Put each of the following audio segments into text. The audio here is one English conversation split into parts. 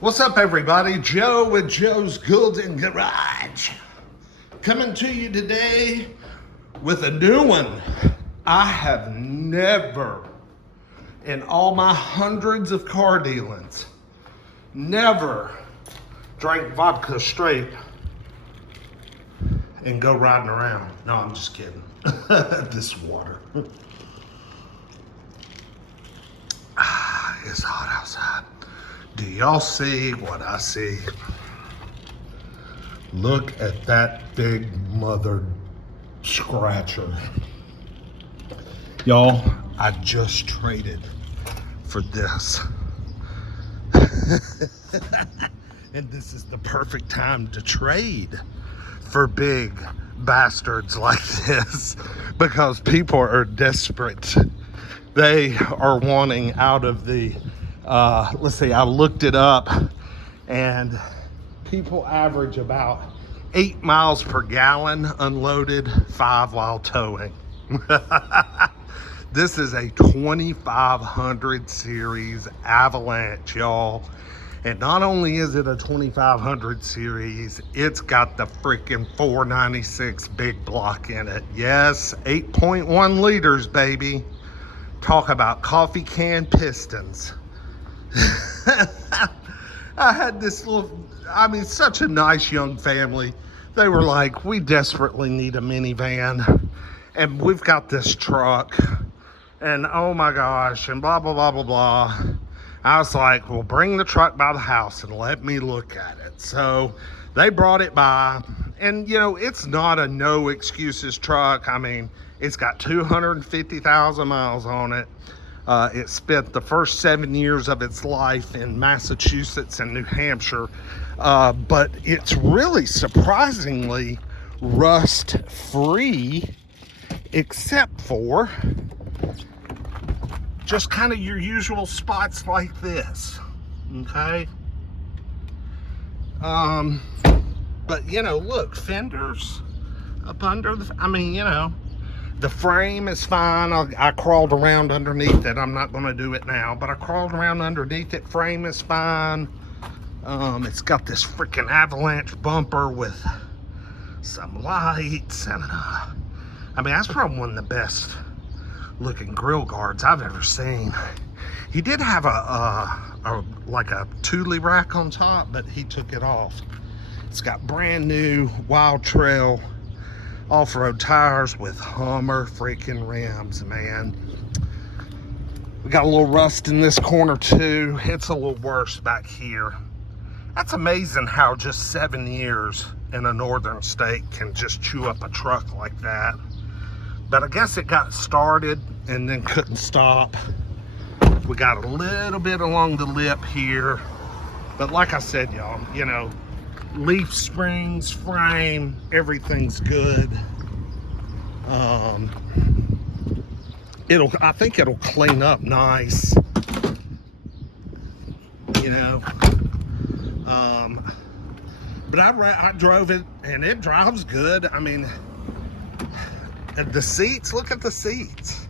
What's up, everybody? Joe with Joe's Golden Garage. Coming to you today with a new one. I have never, in all my hundreds of car dealings, never drank vodka straight and go riding around. No, I'm just kidding. This water. It's hot outside. Do y'all see what I see? Look at that big mother scratcher. Y'all, I just traded for this. And this is the perfect time to trade for big bastards like this because people are desperate. They are wanting out of the, let's see, I looked it up, and people average about 8 miles per gallon unloaded, 5 while towing. This is a 2500 series Avalanche, y'all. And not only is it a 2500 series, it's got the freaking 496 big block in it. Yes, 8.1 liters, baby. Talk about coffee can pistons. I had this such a nice young family. They were like, we desperately need a minivan. And we've got this truck. And oh my gosh, and blah, blah, blah, blah, blah. I was like, well, bring the truck by the house and let me look at it. So they brought it by. And, you know, it's not a no excuses truck. I mean, it's got 250,000 miles on it. It spent the first 7 years of its life in Massachusetts and New Hampshire. But it's really surprisingly rust-free, except for just kind of your usual spots like this, okay? But, you know, look, fenders up under the, you know, the frame is fine. I crawled around underneath it. I'm not going to do it now, but I crawled around underneath it. Frame is fine. It's got this freaking Avalanche bumper with some lights, and I mean, that's probably one of the best looking grill guards I've ever seen. He did have like a Thule rack on top, but he took it off. It's got brand new Wild Trail off-road tires with Hummer freaking rims, man. We got a little rust in this corner too. It's a little worse back here. That's amazing how just 7 years in a northern state can just chew up a truck like that. But I guess it got started and then couldn't stop. We got a little bit along the lip here. But like I said, y'all, you know, leaf springs, frame, everything's good. I think it'll clean up nice, you know. But I drove it and it drives good. I mean, the seats, look at the seats.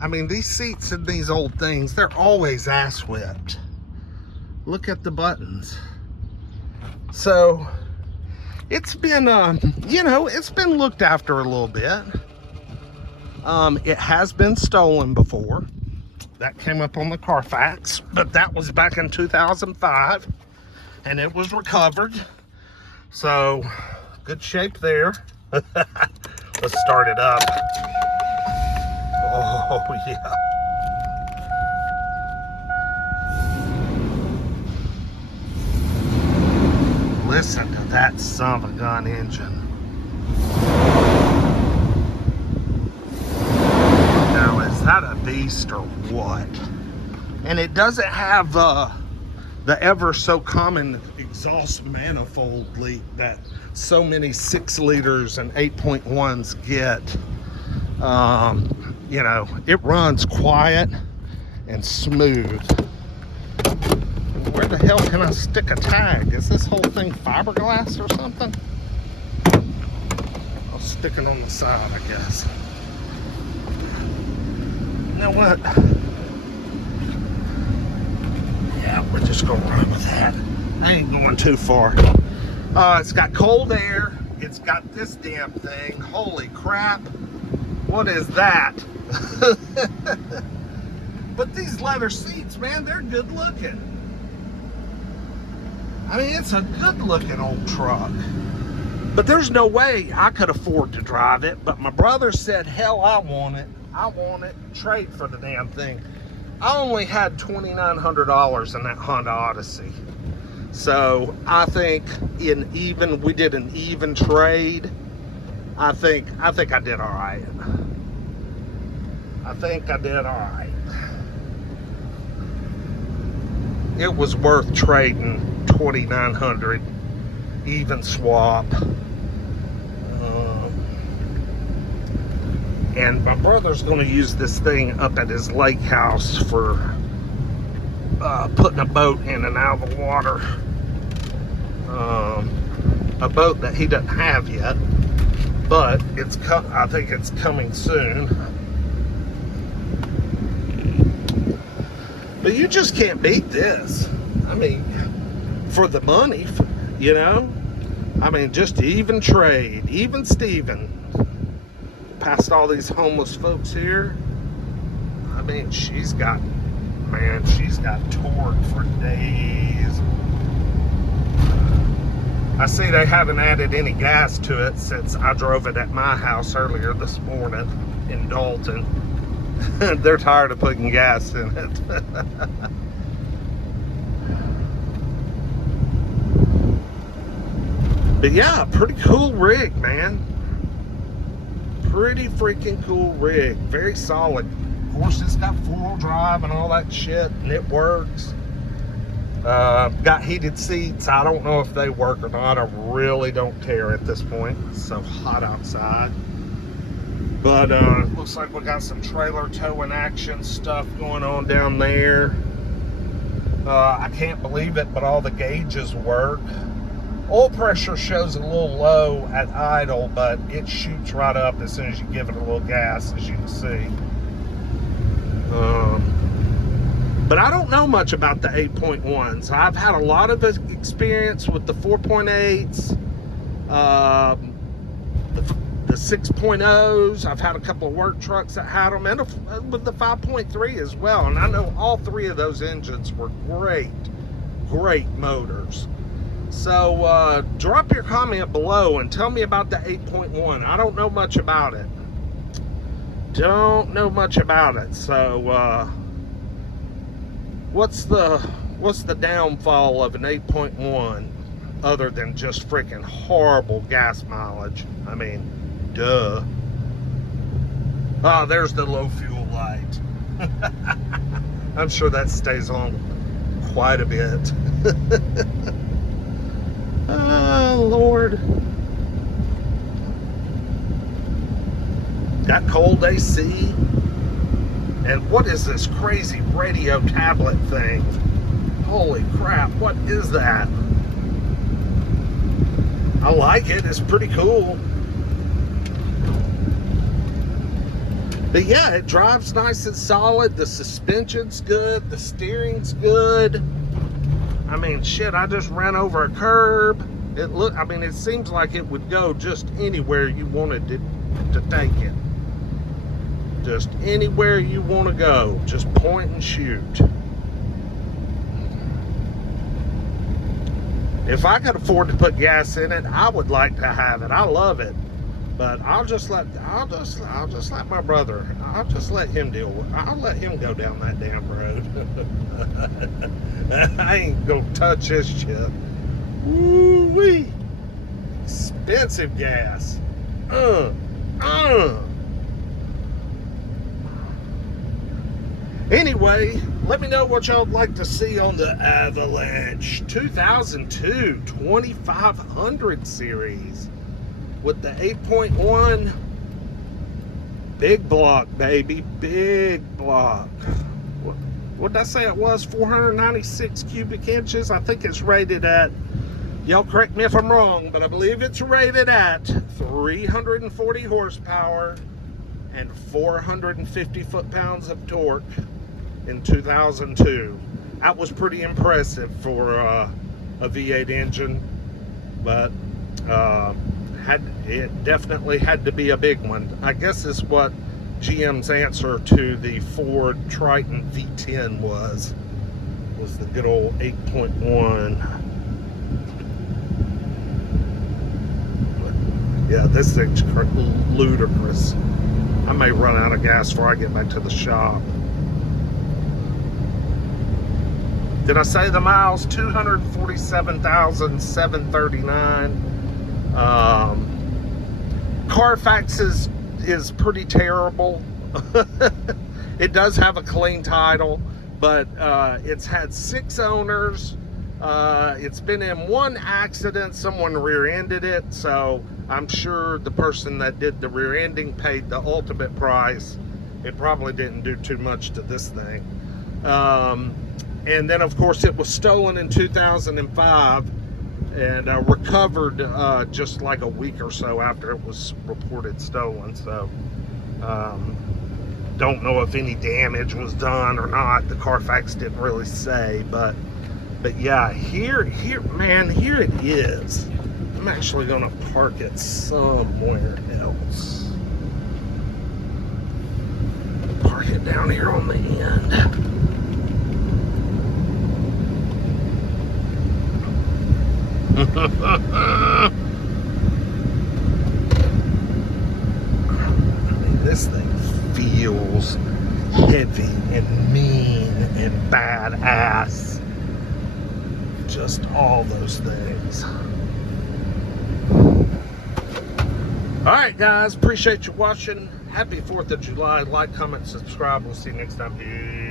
I mean, these seats in these old things, they're always ass whipped. Look at the buttons. So it's been, you know, it's been looked after a little bit. It has been stolen before. That came up on the Carfax, but that was back in 2005, and it was recovered. So good shape there. Let's start it up. Oh yeah. Listen to that son of a gun engine. Now, is that a beast or what? And it doesn't have the ever so common exhaust manifold leak that so many 6 liters and 8.1s get. You know, it runs quiet and smooth. Where the hell can I stick a tag? Is this whole thing fiberglass or something? I'll stick it on the side, I guess. You know what? Yeah, we're just gonna run with that. I ain't going too far. It's got cold air. It's got this damn thing. Holy crap. What is that? But these leather seats, man, they're good looking. I mean, it's a good looking old truck. But there's no way I could afford to drive it. But my brother said, hell, I want it. I want it. Trade for the damn thing. I only had $2,900 in that Honda Odyssey. So I think we did an even trade. I think I did all right. I think I did all right. It was worth trading $2,900, even swap. And my brother's going to use this thing up at his lake house for putting a boat in and out of the water. A boat that he doesn't have yet, but I think it's coming soon. But you just can't beat this. I mean, for the money, you know? I mean, just even trade, even Steven. Past all these homeless folks here. I mean, she's got torque for days. I see they haven't added any gas to it since I drove it at my house earlier this morning in Dalton. They're tired of putting gas in it. But yeah, pretty cool rig, man. Pretty freaking cool rig. Very solid. Of course, it's got four-wheel drive and all that shit, and it works. Got heated seats. I don't know if they work or not. I really don't care at this point. It's so hot outside. But looks like we got some trailer towing action stuff going on down there. I can't believe it, but all the gauges work. Oil pressure shows a little low at idle, but it shoots right up as soon as you give it a little gas, as you can see. But I don't know much about the 8.1s. I've had a lot of experience with the 4.8s, the 6.0s. I've had a couple of work trucks that had them, and with the 5.3 as well. And I know all three of those engines were great motors. So drop your comment below and tell me about the 8.1. I don't know much about it. So what's the downfall of an 8.1 other than just freaking horrible gas mileage? I mean, duh. Oh, there's the low fuel light. I'm sure that stays on quite a bit. Oh, Lord. Got cold AC. And what is this crazy radio tablet thing? Holy crap, what is that? I like it, it's pretty cool. But yeah, it drives nice and solid. The suspension's good, the steering's good. I mean, shit, I just ran over a curb. It seems like it would go just anywhere you wanted it to take it. Just anywhere you want to go. Just point and shoot. If I could afford to put gas in it, I would like to have it. I love it. But I'll just let my brother, I'll just let him deal with it. I'll let him go down that damn road. I ain't gonna touch his shit. Woo-wee. Expensive gas. Anyway, let me know what y'all would like to see on the Avalanche 2002 2500 series with the 8.1 big block, baby, big block. What did I say it was? 496 cubic inches. I think it's rated at, y'all correct me if I'm wrong, but I believe it's rated at 340 horsepower and 450 foot-pounds of torque in 2002. that was pretty impressive for a V8 engine, but it definitely had to be a big one. I guess is what GM's answer to the Ford Triton V10 was the good old 8.1. Yeah, this thing's ludicrous. I may run out of gas before I get back to the shop. Did I say the miles? 247,739. Carfax is pretty terrible. It does have a clean title, but it's had 6 owners. It's been in 1 accident. Someone rear-ended it, so I'm sure the person that did the rear-ending paid the ultimate price. It probably didn't do too much to this thing. And then, of course, it was stolen in 2005 and recovered just like a week or so after it was reported stolen. So, don't know if any damage was done or not. The Carfax didn't really say, but yeah, here it is. I'm actually gonna park it somewhere else. Park it down here on the end. I mean, this thing feels heavy and mean and badass. Just all those things. Alright guys, appreciate you watching. Happy 4th of July. Like, comment, subscribe. We'll see you next time. Peace.